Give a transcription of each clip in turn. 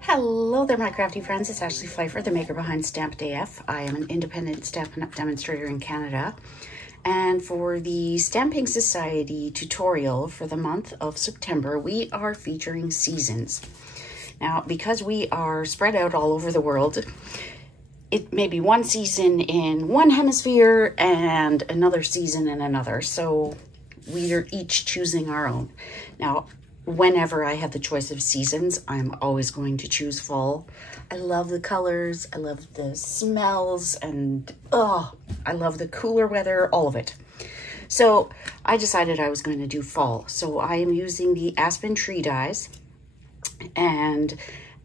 Hello there, my crafty friends. It's Ashley Pfeiffer, the maker behind Stamped AF. I am an independent Stampin' Up! Demonstrator in Canada. And for the Stamping Society tutorial for the month of September, we are featuring seasons. Now, because we are spread out all over the world, it may be one season in one hemisphere and another season in another. So we are each choosing our own. Now, whenever I have the choice of seasons, I'm always going to choose fall. I love the colors, I love the smells, and I love the cooler weather, all of it. So I decided I was going to do fall. So I am using the Aspen Tree dies. And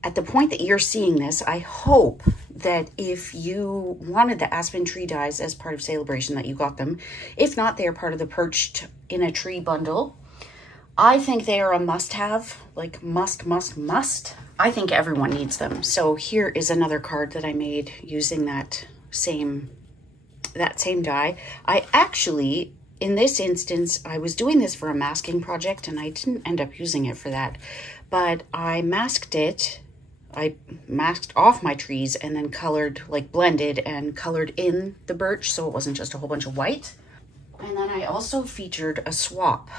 at the point that you're seeing this, I hope that if you wanted the Aspen Tree dies as part of Celebration, that you got them. If not, they are part of the Perched in a Tree bundle. I think they are a must-have, like must. I think everyone needs them. So here is another card that I made using that same die. I actually, in this instance, I was doing this for a masking project and I didn't end up using it for that, but I masked it. I masked off my trees and then colored, like blended and colored in the birch, so it wasn't just a whole bunch of white. And then I also featured a swap.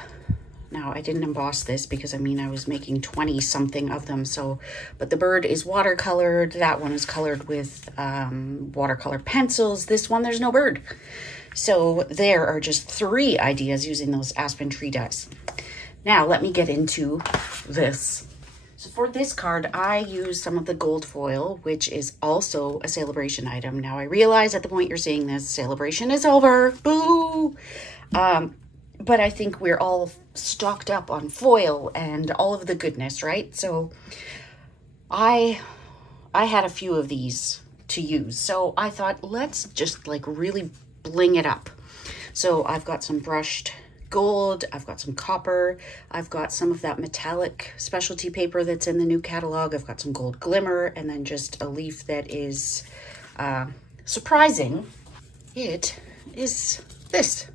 Now, I didn't emboss this because, I mean, I was making 20 something of them. So, but the bird is watercolored. That one is colored with watercolor pencils. This one, there's no bird. So there are just 3 ideas using those Aspen Tree dies. Now, let me get into this. So for this card, I used some of the gold foil, which is also a Celebration item. Now, I realize at the point you're seeing this, Celebration is over. Boo! But I think we're all stocked up on foil and all of the goodness, right? So I had a few of these to use. So I thought, let's just like really bling it up. So I've got some brushed gold, I've got some copper, I've got some of that metallic specialty paper that's in the new catalog, I've got some gold glimmer, and then just a leaf that is surprising. It is this.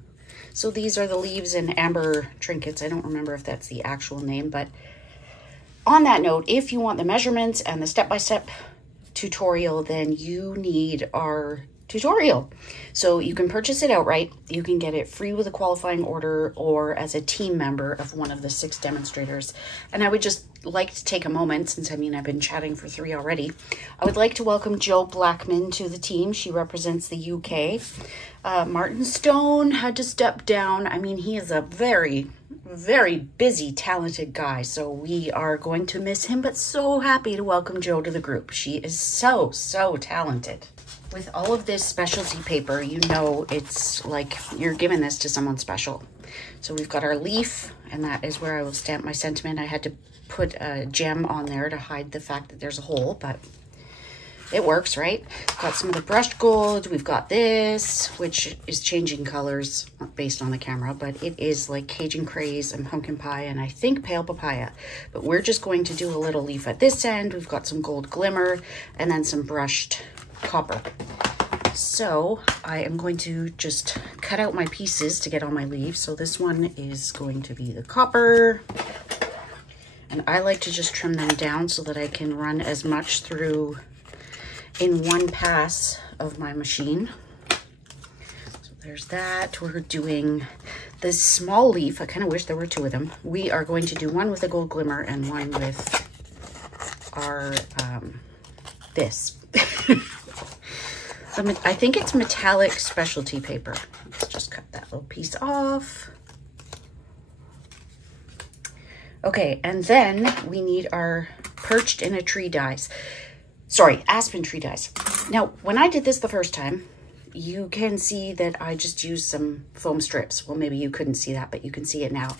So these are the leaves and amber trinkets. I don't remember if that's the actual name, but on that note, if you want the measurements and the step-by-step tutorial, then you need our tutorial. So you can purchase it outright. You can get it free with a qualifying order or as a team member of one of the 6 demonstrators. And I would just like to take a moment, since I mean I've been chatting for 3 already. I would like to welcome Jo Blackman to the team. She represents the UK. Martin Stone had to step down. I mean, he is a very busy, talented guy, so we are going to miss him, but so happy to welcome Jo to the group. She is so talented. With all of this specialty paper, you know it's like you're giving this to someone special. So we've got our leaf, and that is where I will stamp my sentiment. I had to put a gem on there to hide the fact that there's a hole, but it works, right? Got some of the brushed gold. We've got this, which is changing colors based on the camera, but it is like Cajun Craze and Pumpkin Pie and I think Pale Papaya. But we're just going to do a little leaf at this end. We've got some gold glimmer and then some brushed copper. So I am going to just cut out my pieces to get on my leaves. So this one is going to be the copper. And I like to just trim them down so that I can run as much through in one pass of my machine. So there's that. We're doing this small leaf. I kind of wish there were 2 of them. We are going to do one with a gold glimmer and one with our this. I think it's metallic specialty paper. Let's just cut that little piece off. Okay, and then we need our Perched in a Tree dies. Sorry, Aspen Tree dies. Now, when I did this the first time, you can see that I just used some foam strips. Well, maybe you couldn't see that, but you can see it now.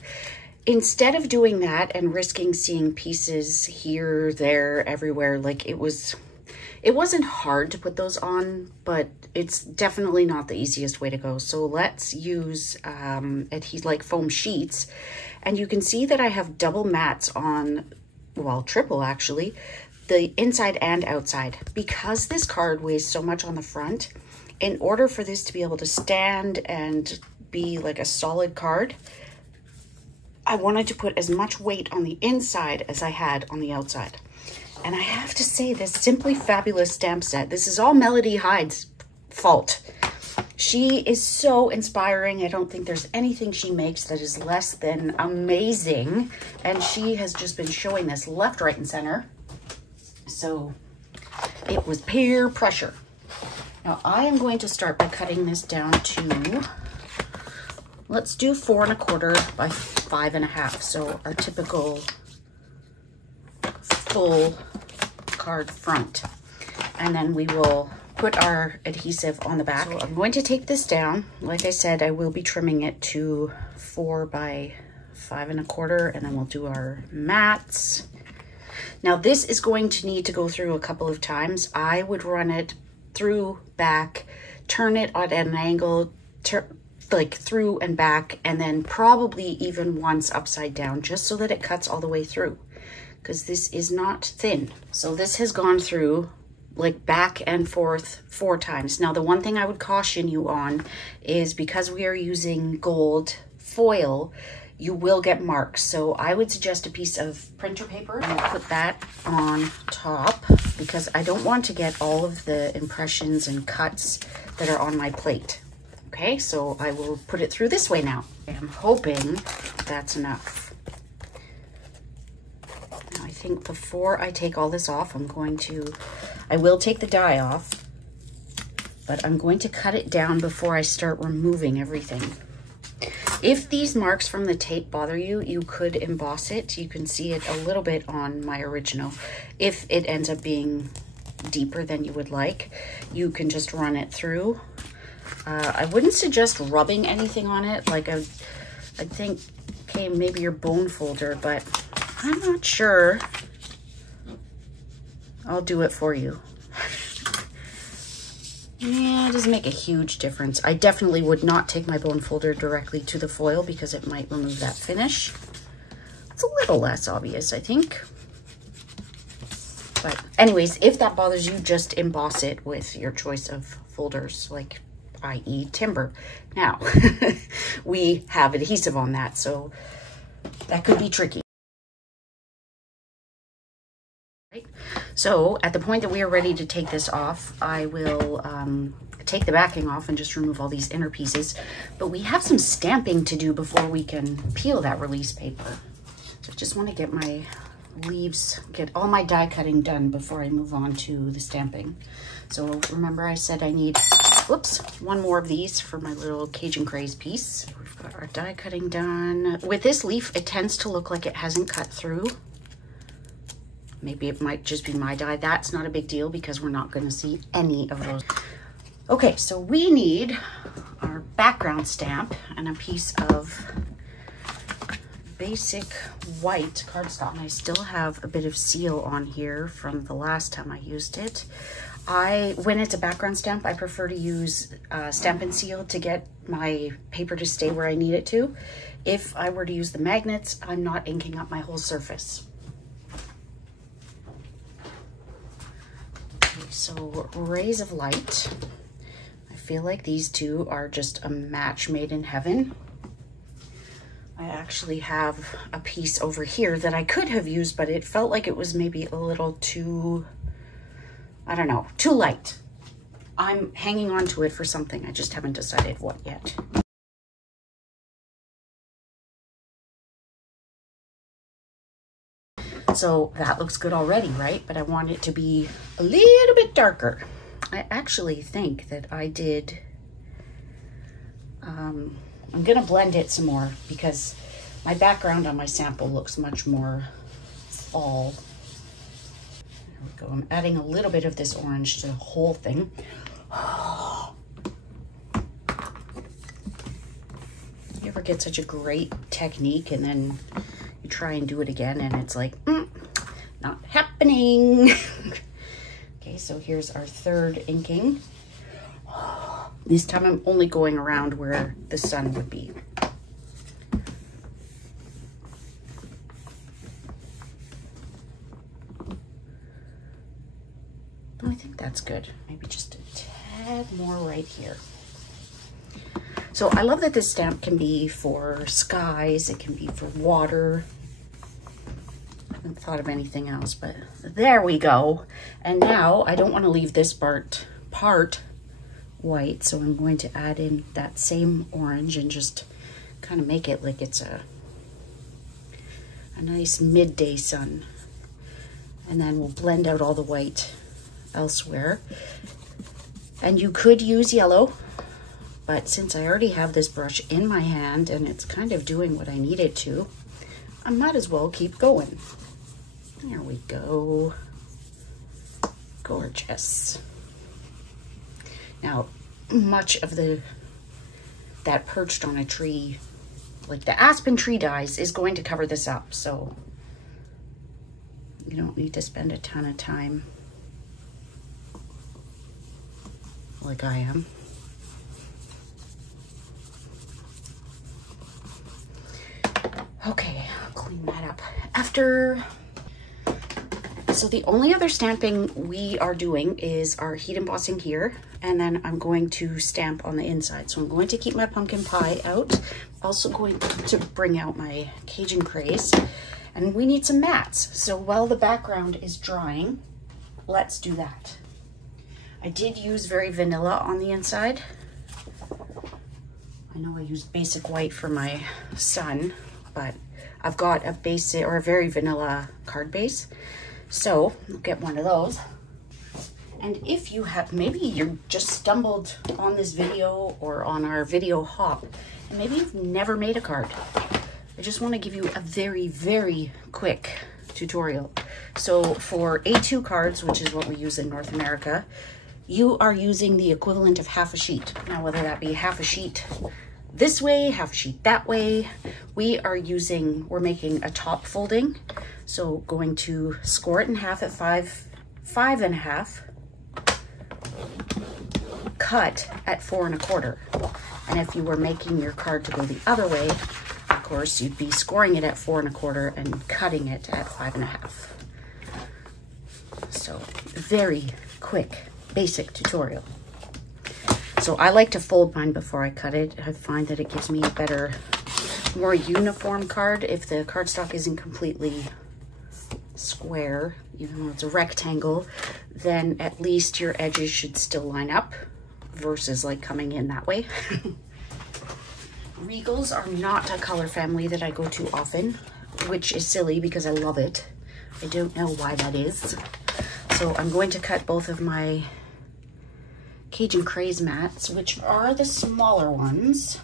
Instead of doing that and risking seeing pieces here, there, everywhere, like it wasn't hard to put those on, but it's definitely not the easiest way to go. So let's use like foam sheets. And you can see that I have double mats on, well, triple actually, the inside and outside. Because this card weighs so much on the front, in order for this to be able to stand and be like a solid card, I wanted to put as much weight on the inside as I had on the outside. And I have to say, this Simply Fabulous stamp set, this is all Melody Hyde's fault. She is so inspiring. I don't think there's anything she makes that is less than amazing. And she has just been showing this left, right, and center. So it was peer pressure. Now I am going to start by cutting this down to, let's do 4 1/4 by 5 1/2. So our typical full card front. And then we will put our adhesive on the back. So I'm going to take this down. Like I said, I will be trimming it to 4 by 5 1/4, and then we'll do our mats. Now this is going to need to go through a couple of times. I would run it through, back, turn it at an angle, like through and back, and then probably even once upside down, just so that it cuts all the way through, because this is not thin. So this has gone through like back and forth 4 times. Now the one thing I would caution you on is, because we are using gold foil, you will get marks. So I would suggest a piece of printer paper and put that on top, because I don't want to get all of the impressions and cuts that are on my plate. Okay, so I will put it through this way now. I'm hoping that's enough. Now I think before I take all this off, I will take the die off, but I'm going to cut it down before I start removing everything. If these marks from the tape bother you, you could emboss it. You can see it a little bit on my original. If it ends up being deeper than you would like, you can just run it through. I wouldn't suggest rubbing anything on it. Like I think, okay, maybe your bone folder, but I'm not sure. I'll do it for you. Yeah, it doesn't make a huge difference. I definitely would not take my bone folder directly to the foil, because it might remove that finish. It's a little less obvious, I think. But anyways, if that bothers you, just emboss it with your choice of folders, like i.e. timber. Now, we have adhesive on that, so that could be tricky. So at the point that we are ready to take this off, I will take the backing off and just remove all these inner pieces. But we have some stamping to do before we can peel that release paper. So I just want to get my leaves, get all my die cutting done before I move on to the stamping. So remember I said I need, whoops, 1 more of these for my little Cajun Craze piece. We've got our die cutting done. With this leaf, it tends to look like it hasn't cut through. Maybe it might just be my die. That's not a big deal, because we're not going to see any of those. Okay, so we need our background stamp and a piece of basic white cardstock. And I still have a bit of seal on here from the last time I used it. When it's a background stamp, I prefer to use Stampin' Seal to get my paper to stay where I need it to. If I were to use the magnets, I'm not inking up my whole surface. So Rays of Light, I feel like these two are just a match made in heaven. I actually have a piece over here that I could have used, but it felt like it was maybe a little too, I don't know, too light. I'm hanging on to it for something. I just haven't decided what yet. So that looks good already, right? But I want it to be a little bit darker. I actually think that I did, I'm gonna blend it some more, because my background on my sample looks much more fall. There we go. I'm adding a little bit of this orange to the whole thing. You ever get such a great technique and then you try and do it again and it's like, not happening. Okay, so here's our third inking. This time I'm only going around where the sun would be. I think that's good. Maybe just a tad more right here. So I love that this stamp can be for skies, it can be for water. I haven't thought of anything else, but there we go. And now I don't want to leave this part white, so I'm going to add in that same orange and just kind of make it like it's a nice midday sun. And then we'll blend out all the white elsewhere. And you could use yellow, but since I already have this brush in my hand and it's kind of doing what I need it to, I might as well keep going. There we go. Gorgeous. Now, much of that perched on a tree, like the aspen tree dyes, is going to cover this up, so you don't need to spend a ton of time like I am. Okay, I'll clean that up. So the only other stamping we are doing is our heat embossing here, and then I'm going to stamp on the inside. So I'm going to keep my pumpkin pie out. Also going to bring out my Cajun craze, and we need some mats. So while the background is drying, let's do that. I did use very vanilla on the inside. I know I used basic white for my son, but I've got a basic or a very vanilla card base. So I'll get one of those. And if you have, maybe you just stumbled on this video or on our video hop, and maybe you've never made a card. I just want to give you a very, very quick tutorial. So for A2 cards, which is what we use in North America, you are using the equivalent of half a sheet. Now, whether that be half a sheet this way, half a sheet that way, we're making a top folding. So going to score it in half at 5.5, cut at 4 1/4. And if you were making your card to go the other way, of course, you'd be scoring it at 4 1/4 and cutting it at 5.5. So very quick, basic tutorial. So I like to fold mine before I cut it. I find that it gives me a better, more uniform card. If the cardstock isn't completely square, even though it's a rectangle, then at least your edges should still line up versus like coming in that way. Regals are not a color family that I go to often, which is silly because I love it. I don't know why that is. So I'm going to cut both of my Cajun craze mats, which are the smaller ones.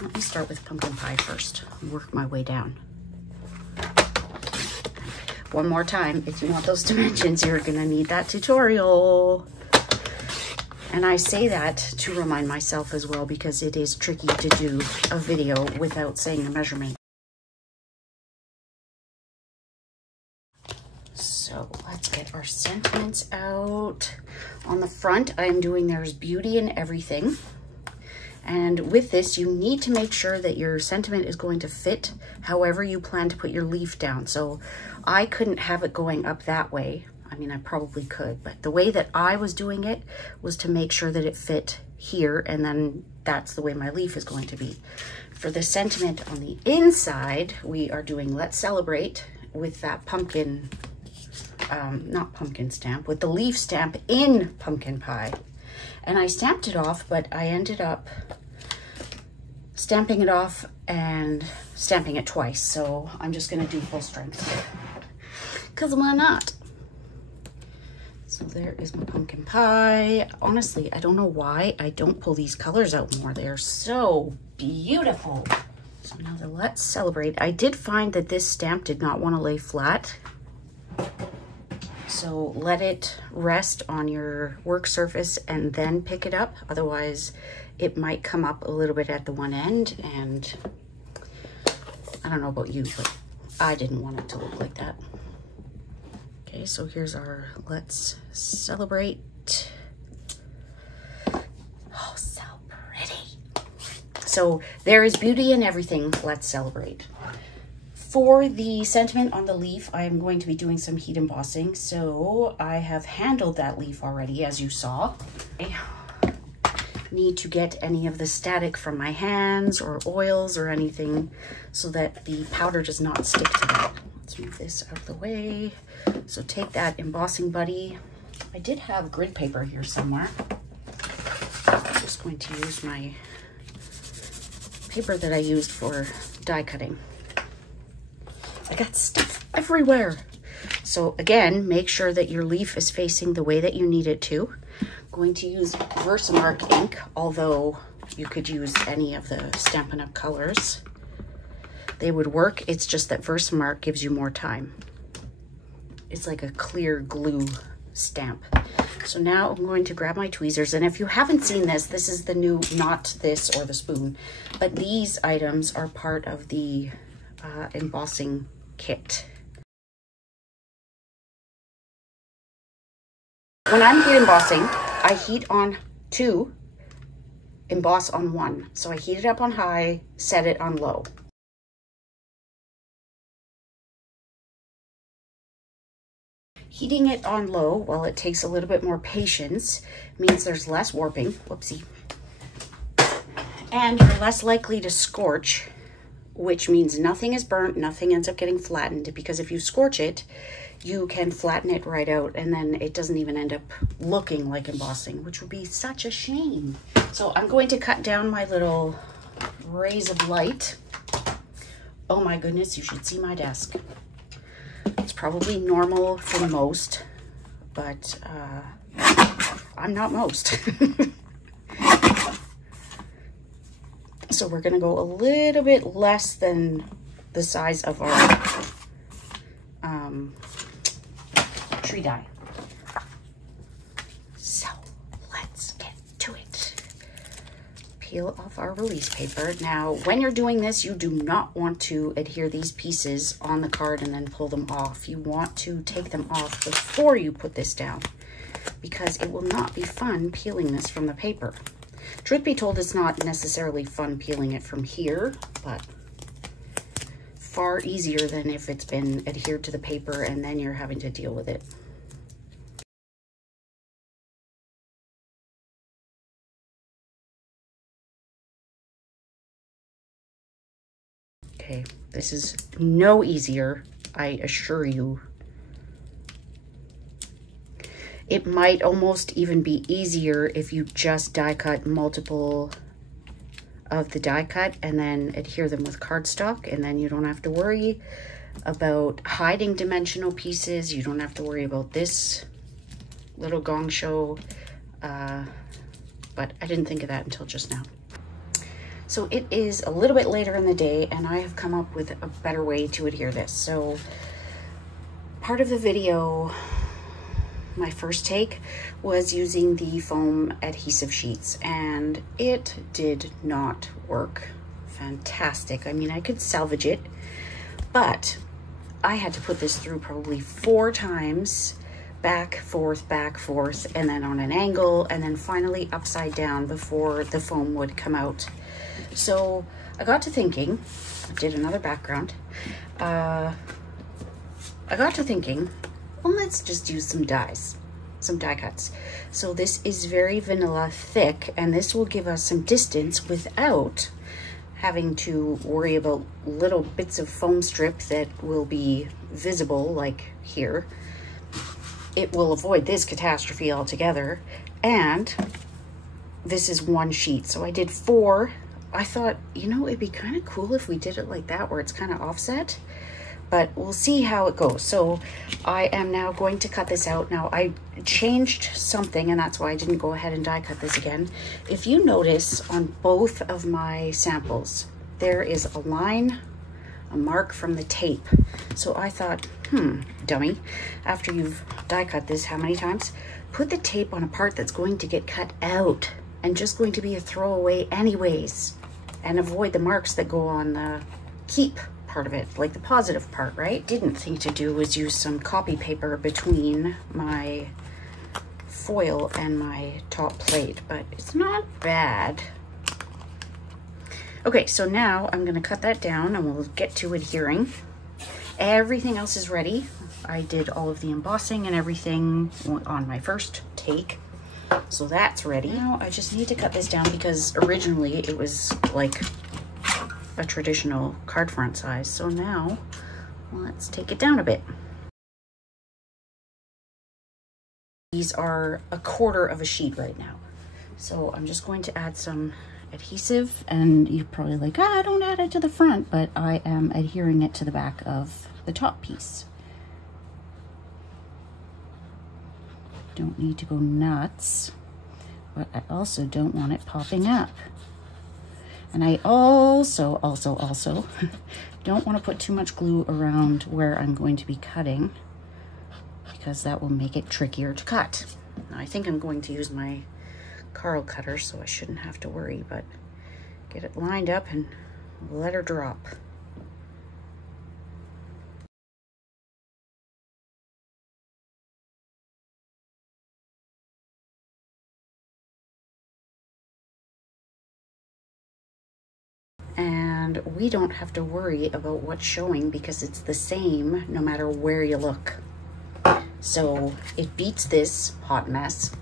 Let me start with pumpkin pie first and work my way down. One more time, if you want those dimensions, you're gonna need that tutorial. And I say that to remind myself as well, because it is tricky to do a video without saying the measurement. So let's get our sentiments out. On the front, I'm doing There's Beauty in Everything. And with this, you need to make sure that your sentiment is going to fit however you plan to put your leaf down. So I couldn't have it going up that way. I mean, I probably could, but the way that I was doing it was to make sure that it fit here, and then that's the way my leaf is going to be. For the sentiment on the inside, we are doing Let's Celebrate with that pumpkin, not pumpkin stamp, with the leaf stamp in pumpkin pie. And I stamped it off, but I ended up stamping it off and stamping it twice. So I'm just gonna do full strength, because why not? So there is my pumpkin pie. Honestly, I don't know why I don't pull these colors out more. They are so beautiful. So now the Let's Celebrate. I did find that this stamp did not want to lay flat. So let it rest on your work surface and then pick it up. Otherwise, it might come up a little bit at the one end, and I don't know about you, but I didn't want it to look like that. Okay, so here's our Let's Celebrate. Oh, so pretty. So there is beauty in everything. Let's celebrate. For the sentiment on the leaf, I'm going to be doing some heat embossing. So I have handled that leaf already, as you saw. need to get any of the static from my hands or oils or anything so that the powder does not stick to that. Let's move this out of the way. So take that embossing buddy. I did have grid paper here somewhere. I'm just going to use my paper that I used for die cutting. I got stuff everywhere. So again, make sure that your leaf is facing the way that you need it to. I'm going to use Versamark ink, although you could use any of the Stampin' Up! Colors. They would work, it's just that Versamark gives you more time. It's like a clear glue stamp. So now I'm going to grab my tweezers, and if you haven't seen this, this is the new, not this or the spoon, but these items are part of the embossing kit. When I'm heat embossing, I heat on 2, emboss on 1. So I heat it up on high, set it on low. Heating it on low, while it takes a little bit more patience, means there's less warping, whoopsie, and you're less likely to scorch, which means nothing is burnt, nothing ends up getting flattened, because if you scorch it, you can flatten it right out and then it doesn't even end up looking like embossing, which would be such a shame. So I'm going to cut down my little rays of light. Oh my goodness, you should see my desk. It's probably normal for most, but I'm not most. So we're gonna go a little bit less than the size of our tree die. So let's get to it. Peel off our release paper. Now, when you're doing this, you do not want to adhere these pieces on the card and then pull them off. You want to take them off before you put this down, because it will not be fun peeling this from the paper. Truth be told, it's not necessarily fun peeling it from here, but far easier than if it's been adhered to the paper and then you're having to deal with it. Okay, this is no easier, I assure you. It might almost even be easier if you just die cut multiple of the die cut and then adhere them with cardstock, and then you don't have to worry about hiding dimensional pieces. You don't have to worry about this little gong show, but I didn't think of that until just now. So it is a little bit later in the day and I have come up with a better way to adhere this. So part of the video, my first take, was using the foam adhesive sheets and it did not work fantastic. I mean, I could salvage it, but I had to put this through probably 4 times, back, forth, and then on an angle, and then finally upside down before the foam would come out. So I got to thinking, I did another background, I got to thinking, well, let's just use some dies, some die cuts. So this is very vanilla thick, and this will give us some distance without having to worry about little bits of foam strip that will be visible, like here. It will avoid this catastrophe altogether, and this is 1 sheet. So I did 4. I thought, you know, it'd be kind of cool if we did it like that, where it's kind of offset, but we'll see how it goes. So I am now going to cut this out. Now I changed something, and that's why I didn't go ahead and die cut this again. If you notice on both of my samples, there is a line, a mark from the tape. So I thought, dummy, after you've die cut this how many times, put the tape on a part that's going to get cut out and just going to be a throwaway anyways, and avoid the marks that go on the keep part of it, like the positive part, right? Didn't think to do was use some copy paper between my foil and my top plate, but it's not bad. Okay, so now I'm gonna cut that down and we'll get to adhering. Everything else is ready. I did all of the embossing and everything on my first take. So that's ready. Now I just need to cut this down because originally it was like a traditional card front size. So now let's take it down a bit. These are 1/4 of a sheet right now. So I'm just going to add some adhesive, and you're probably like, I don't add it to the front, but I am adhering it to the back of the top piece. Don't need to go nuts, but I also don't want it popping up. And I also don't want to put too much glue around where I'm going to be cutting, because that will make it trickier to cut. Now I think I'm going to use my Carl cutter, so I shouldn't have to worry, but get it lined up and let her drop. And we don't have to worry about what's showing because it's the same no matter where you look. So it beats this hot mess.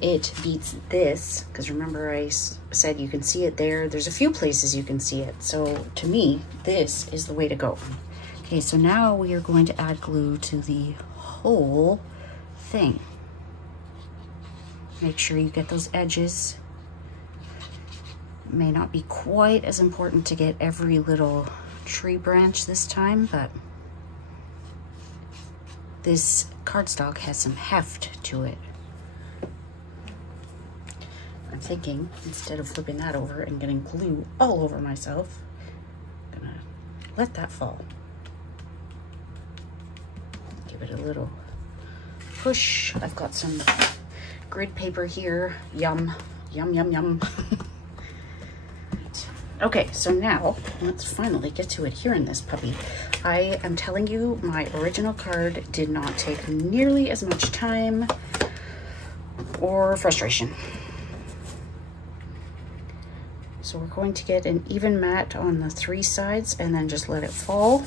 It beats this, because remember I said you can see it there. There's a few places you can see it. So to me, this is the way to go. Okay, so now we are going to add glue to the whole thing. Make sure you get those edges. It may not be quite as important to get every little tree branch this time, but this cardstock has some heft to it. I'm thinking, instead of flipping that over and getting glue all over myself, I'm gonna let that fall. Give it a little push. I've got some grid paper here. Yum, yum, yum, yum. Okay, so now let's finally get to adhering this puppy. I am telling you, my original card did not take nearly as much time or frustration. So we're going to get an even mat on the 3 sides and then just let it fall.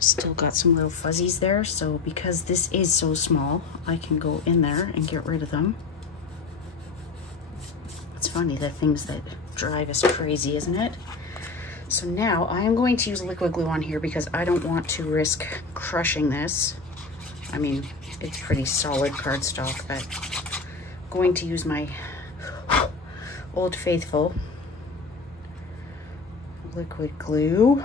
Still got some little fuzzies there, so because this is so small, I can go in there and get rid of them. It's funny, the things that drive us crazy, isn't it? So now I am going to use liquid glue on here because I don't want to risk crushing this. I mean, it's pretty solid cardstock, but I'm going to use my Old Faithful liquid glue.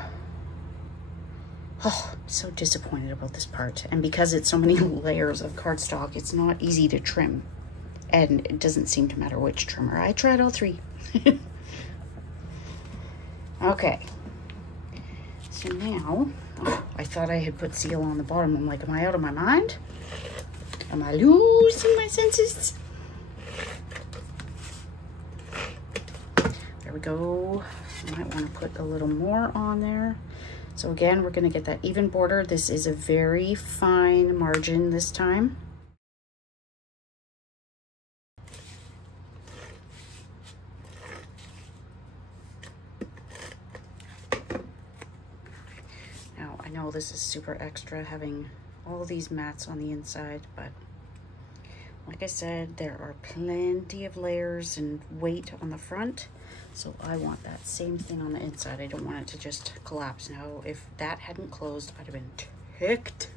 Oh, I'm so disappointed about this part. And because it's so many layers of cardstock, it's not easy to trim. And it doesn't seem to matter which trimmer. I tried all 3. Okay. So now, oh, I thought I had put seal on the bottom. I'm like, am I out of my mind? Am I losing my senses? There we go. I might want to put a little more on there. So again, we're going to get that even border. This is a very fine margin this time. Now, I know this is super extra having all these mats on the inside, but like I said, there are plenty of layers and weight on the front. So I want that same thing on the inside. I don't want it to just collapse. Now, if that hadn't closed, I'd have been ticked.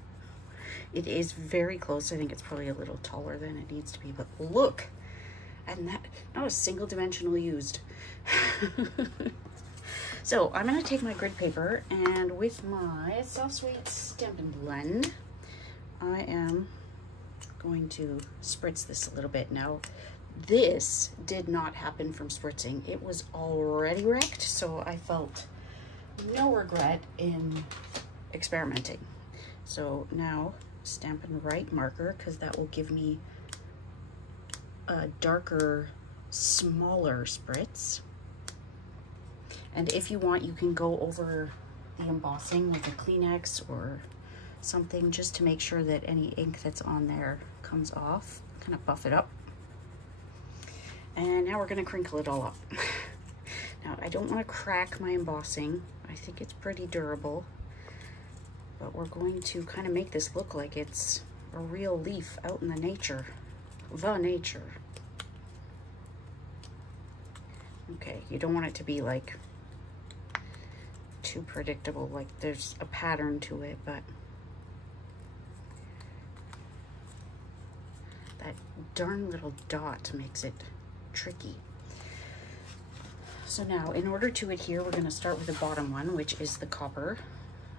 It is very close. I think it's probably a little taller than it needs to be, but look, and that, not a single dimensional used. So I'm gonna take my grid paper, and with my Soft Sweet Stampin' Blend, I am going to spritz this a little bit. Now, this did not happen from spritzing. It was already wrecked, so I felt no regret in experimenting. So now, Stampin' Right marker, because that will give me a darker, smaller spritz. And if you want, you can go over the embossing with a Kleenex or something just to make sure that any ink that's on there comes off. Kind of buff it up. And now we're going to crinkle it all up. Now, I don't want to crack my embossing. I think it's pretty durable. But we're going to kind of make this look like it's a real leaf out in the nature. the nature. Okay, you don't want it to be like too predictable, like there's a pattern to it, but that darn little dot makes it tricky. So now, in order to adhere, we're going to start with the bottom one, which is the copper.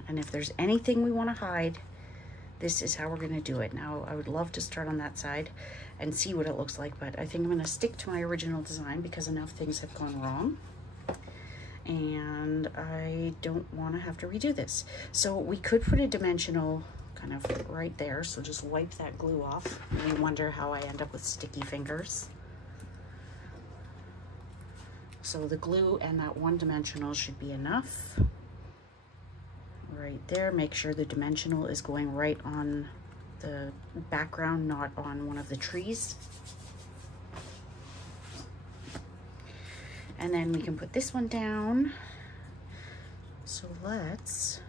And if there's anything we want to hide, this is how we're going to do it. Now, I would love to start on that side and see what it looks like, but I think I'm going to stick to my original design because enough things have gone wrong. And I don't want to have to redo this. So we could put a dimensional kind of right there. So just wipe that glue off. And you wonder how I end up with sticky fingers. So the glue and that one dimensional should be enough. Right there, make sure the dimensional is going right on the background, not on one of the trees. And then we can put this one down. So let's,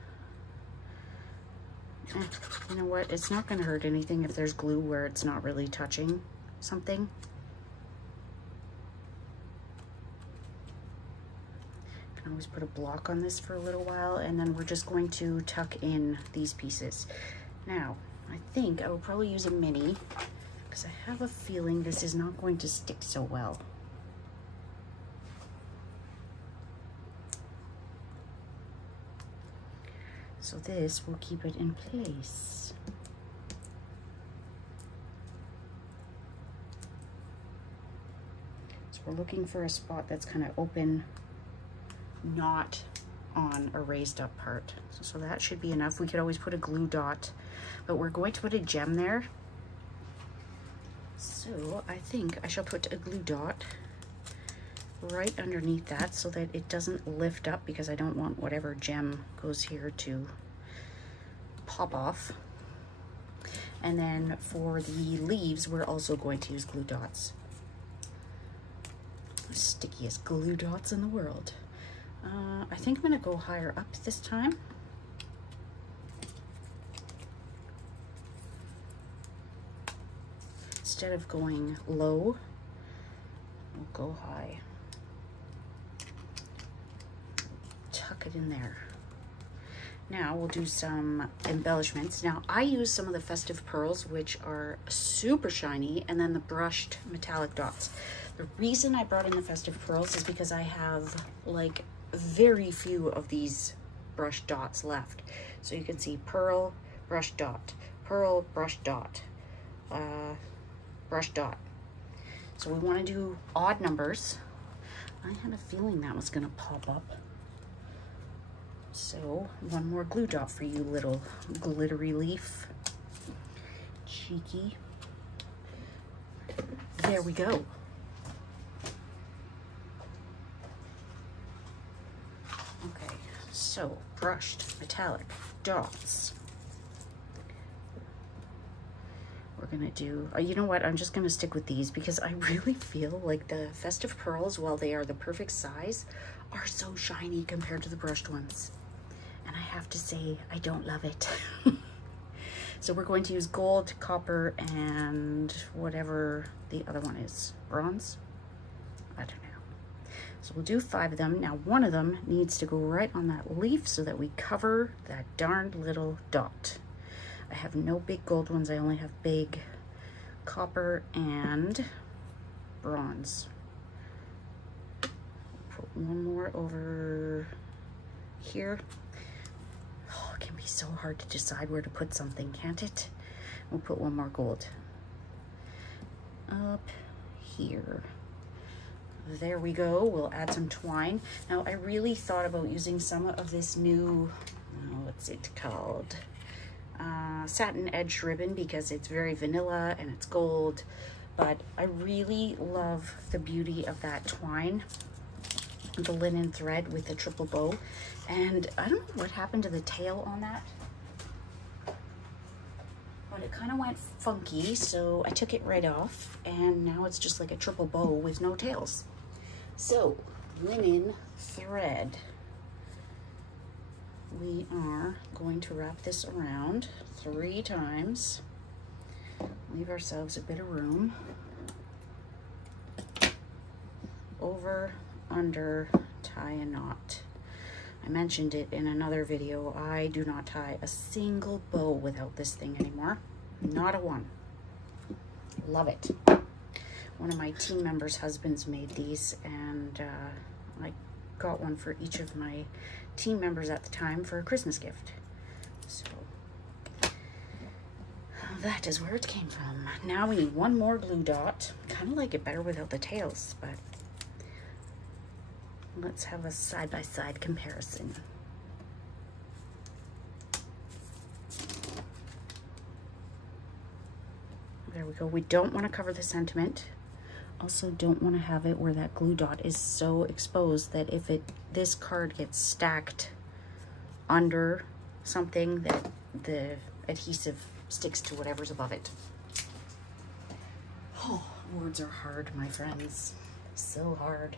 you know what, it's not gonna hurt anything if there's glue where it's not really touching something. Always put a block on this for a little while, and then we're just going to tuck in these pieces. Now, I think I will probably use a mini because I have a feeling this is not going to stick so well. So this will keep it in place. So we're looking for a spot that's kind of open, not on a raised up part. So that should be enough. We could always put a glue dot, but we're going to put a gem there. So I think I shall put a glue dot right underneath that so that it doesn't lift up, because I don't want whatever gem goes here to pop off. And then for the leaves, we're also going to use glue dots. The stickiest glue dots in the world. I think I'm going to go higher up this time. Instead of going low, we'll go high. Tuck it in there. Now we'll do some embellishments. Now I use some of the festive pearls, which are super shiny, and then the brushed metallic dots. The reason I brought in the festive pearls is because I have like very few of these brush dots left. So you can see pearl, brush dot, pearl, brush dot, brush dot. So we want to do odd numbers. I had a feeling that was going to pop up. So one more glue dot for you, little glittery leaf. Cheeky. There we go. Okay, so brushed metallic dots. We're gonna do, you know what, I'm just gonna stick with these because I really feel like the festive pearls, while they are the perfect size, are so shiny compared to the brushed ones. And I have to say, I don't love it. So we're going to use gold, copper, and whatever the other one is. Bronze? I don't know. So we'll do 5 of them. Now one of them needs to go right on that leaf so that we cover that darned little dot. I have no big gold ones. I only have big copper and bronze. Put one more over here. Oh, it can be so hard to decide where to put something, can't it? We'll put one more gold up here. There we go. We'll add some twine. Now I really thought about using some of this new, what's it called? Satin edged ribbon, because it's very vanilla and it's gold, but I really love the beauty of that twine, the linen thread with the triple bow. And I don't know what happened to the tail on that, but it kind of went funky, so I took it right off, and now it's just like a triple bow with no tails. So linen thread, we are going to wrap this around 3 times. leave ourselves a bit of room. Over, under, tie a knot. I mentioned it in another video. I do not tie a single bow without this thing anymore. Not a one. Love it. One of my team members' husbands made these, and I got one for each of my team members at the time for a Christmas gift. So that is where it came from. Now we need one more glue dot. Kind of like it better without the tails, but let's have a side-by-side comparison. There we go. We don't want to cover the sentiment. Also don't want to have it where that glue dot is so exposed that if this card gets stacked under something, that the adhesive sticks to whatever's above it. Oh, words are hard, my friends. So hard.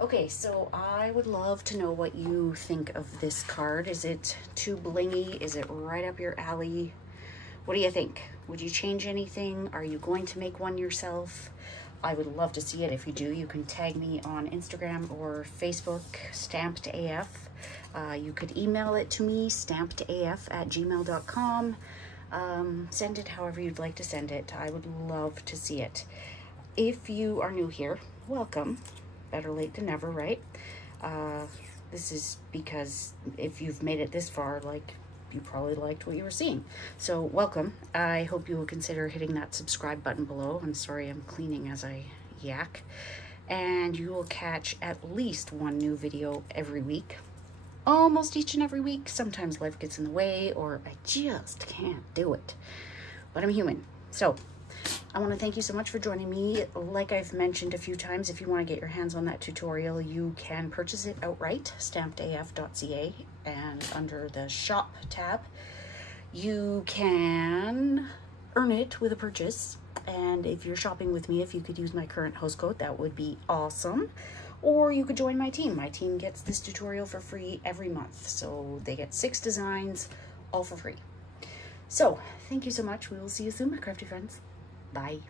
Okay, so I would love to know what you think of this card. Is it too blingy? Is it right up your alley? What do you think? Would you change anything? Are you going to make one yourself? I would love to see it. If you do, you can tag me on Instagram or Facebook, StampedAF. You could email it to me, stampedaf@gmail.com. Send it however you'd like to send it. I would love to see it. If you are new here, welcome. Better late than never, right? This is because if you've made it this far, like, you probably liked what you were seeing. So welcome. I hope you will consider hitting that subscribe button below. I'm sorry I'm cleaning as I yak. And you will catch at least one new video every week. Almost each and every week. Sometimes life gets in the way or I just can't do it. But I'm human. So I want to thank you so much for joining me. Like I've mentioned a few times, if you want to get your hands on that tutorial, you can purchase it outright, stampedaf.ca, and under the shop tab, you can earn it with a purchase. And if you're shopping with me, if you could use my current host code, that would be awesome. Or you could join my team. My team gets this tutorial for free every month. So they get 6 designs, all for free. So thank you so much. We will see you soon, my crafty friends. Bye.